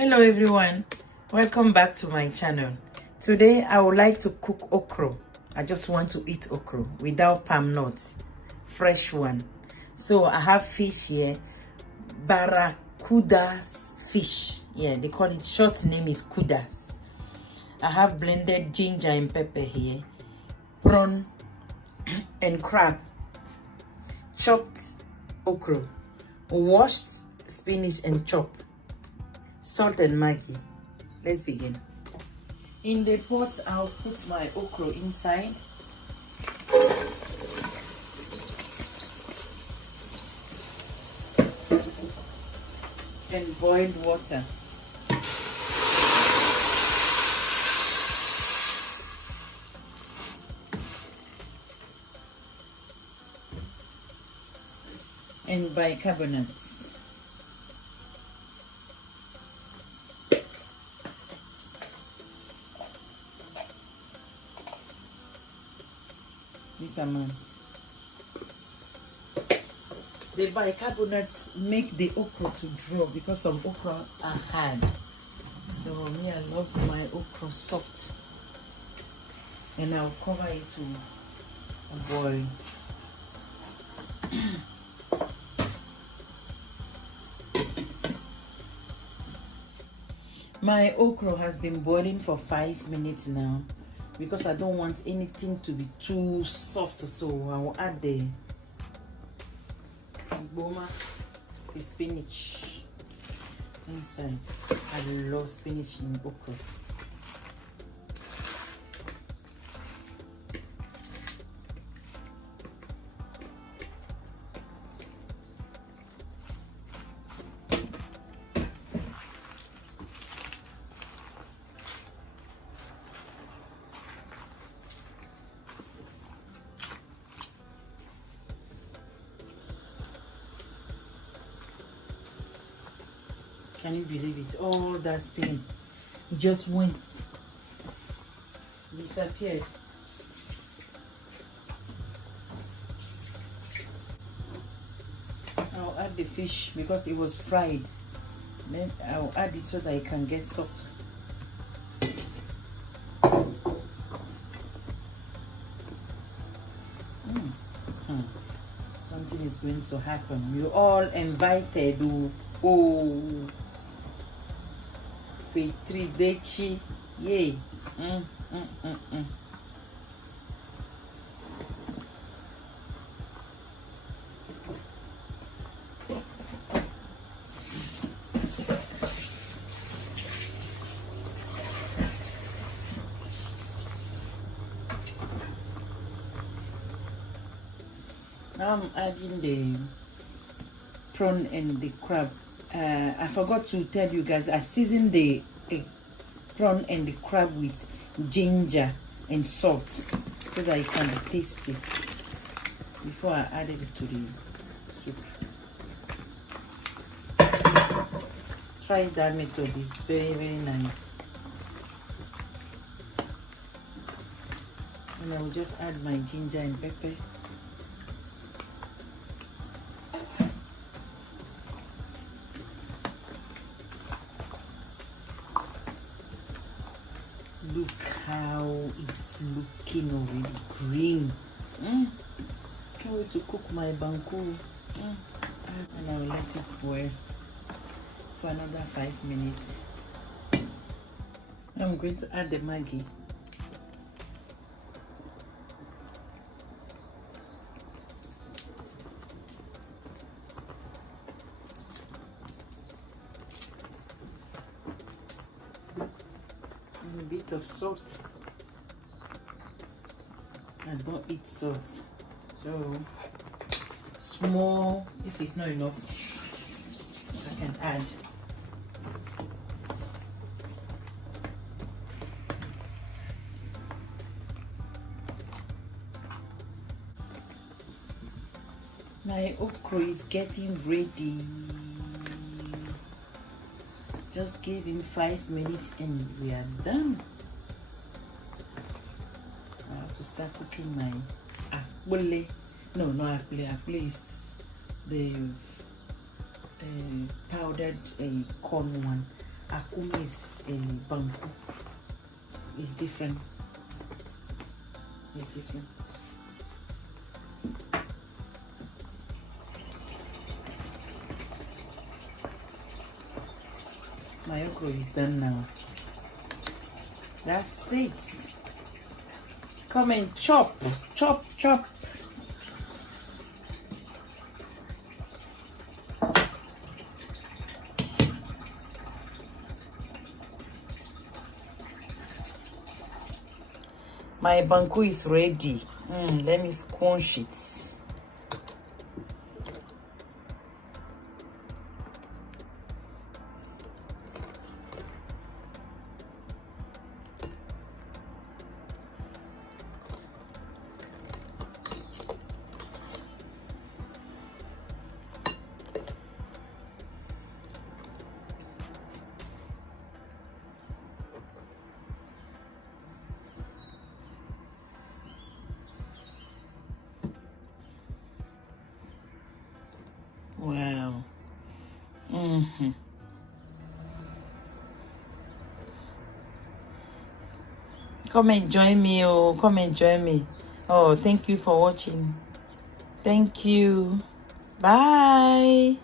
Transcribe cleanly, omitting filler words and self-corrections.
Hello everyone, welcome back to my channel. Today I would like to cook okro. I just want to eat okro without palm nuts, fresh one. So I have fish here, barracuda's fish. Yeah, they call it, short name is kudas. I have blended ginger and pepper here, prawn and crab, chopped okro, washed spinach and chopped, salt and Maggi. Let's begin. In the pot, I'll put my okro inside. And boiled water. And bicarbonates. This amount. The bicarbonates make the okra to draw because some okra are hard. So me, I love my okra soft. And I'll cover it to boil. My okra has been boiling for 5 minutes now because I don't want anything to be too soft, so I will add the spinach inside. I love spinach in okra. Can you believe it? All that spin just went, disappeared. I'll add the fish because it was fried. Then I'll add it so that it can get soft. Something is going to happen. You all invited. Oh. Fitri Dechi, yay. Now I'm adding the prawn and the crab. I forgot to tell you guys, I seasoned the prawn and the crab with ginger and salt so that it can be tasty before I added it to the soup. Try that method, it's very, very nice. And I will just add my ginger and pepper. Look how it's looking already green. Can't wait to cook my banku. And I'll let it boil for another 5 minutes. I'm going to add the Maggi. A bit of salt. I don't eat salt, so small. If it's not enough, I can add. My okra is getting ready. Just give him 5 minutes and we are done. I have to start cooking my akbole. No, not akbole. Akbole is the powdered corn one. Akuma is in Banku. It's different. It's different. My okra is done now. That's it. Come and chop, chop, chop. My banku is ready. Let me squash it. Wow. Come and join me. Oh, come and join me. Oh, thank you for watching. Thank you. Bye.